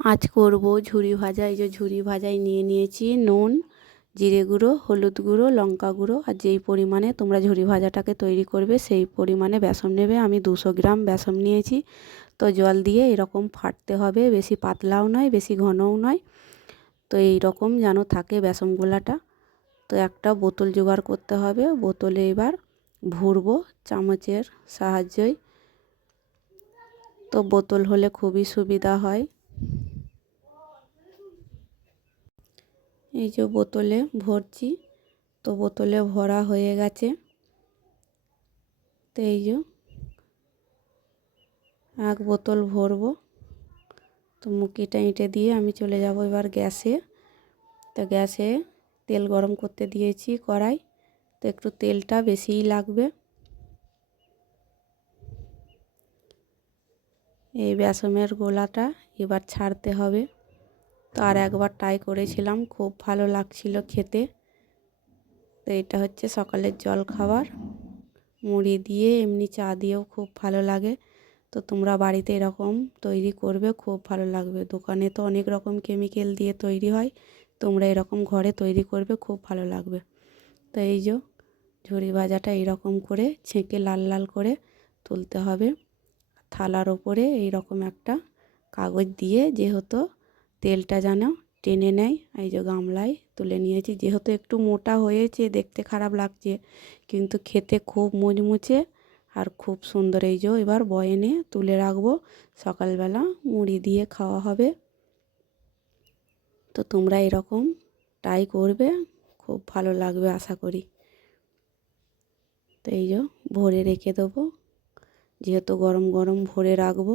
আজ করব ঝুরি ভাজা। এই যে ঝুরি ভাজায় নিয়ে নিয়েছি নুন, জিরে গুঁড়ো, হলুদ গুঁড়ো, লঙ্কা গুঁড়ো। আর যেই পরিমাণে তোমরা ঝুরি ভাজাটাকে তৈরি করবে সেই পরিমাণে বেসন নেবে। আমি 200 গ্রাম বেসন নিয়েছি। তো জল দিয়ে এরকম ফাটতে হবে, বেশি পাতলাও নয় বেশি ঘনও নয়। তো এই রকম যেন থাকে বেসন গোলাটা। তো একটা বোতল জোগাড় করতে হবে। বোতলে এবার ভরবো চামচের সাহায্যেই। তো বোতল হলে খুবই সুবিধা হয়। এই যে বোতলে ভরছি। তো বোতলে ভরা হয়ে গেছে। তো এই যে এক বোতল ভরবো। তো মুখিটা এঁটে দিয়ে আমি চলে যাব এবার গ্যাসে। তো গ্যাসে তেল গরম করতে দিয়েছি কড়াই। তো একটু তেলটা বেশিই লাগবে। এই বেসনের গোলাটা এবার ছাড়তে হবে। তো আর একবার ট্রাই করেছিলাম, খুব ভালো লাগছিল খেতে। তো এটা হচ্ছে সকালের জল খাবার, মুড়ি দিয়ে এমনি চা দিয়েও খুব ভালো লাগে। তো তোমরা বাড়িতে এরকম তৈরি করবে, খুব ভালো লাগবে। দোকানে তো অনেক রকম কেমিক্যাল দিয়ে তৈরি হয়, তোমরা এরকম ঘরে তৈরি করবে, খুব ভালো লাগবে। তো এই যে ঝুরি ভাজাটা এইরকম করে ছেঁকে লাল লাল করে তুলতে হবে। থালার ওপরে এইরকম একটা কাগজ দিয়ে যেহেতু তেলটা যেন টেনে নেয়, এই যে গামলায় তুলে নিয়েছি। যেহেতু একটু মোটা হয়েছে, দেখতে খারাপ লাগছে, কিন্তু খেতে খুব মুচমুচে আর খুব সুন্দর। এই যে এবার বয়ামে তুলে রাখবো, সকালবেলা মুড়ি দিয়ে খাওয়া হবে। তো তোমরা এরকম ট্রাই করবে, খুব ভালো লাগবে আশা করি। তো এই যে ভরে রেখে দেবো, যেহেতু গরম গরম ভরে রাখবো।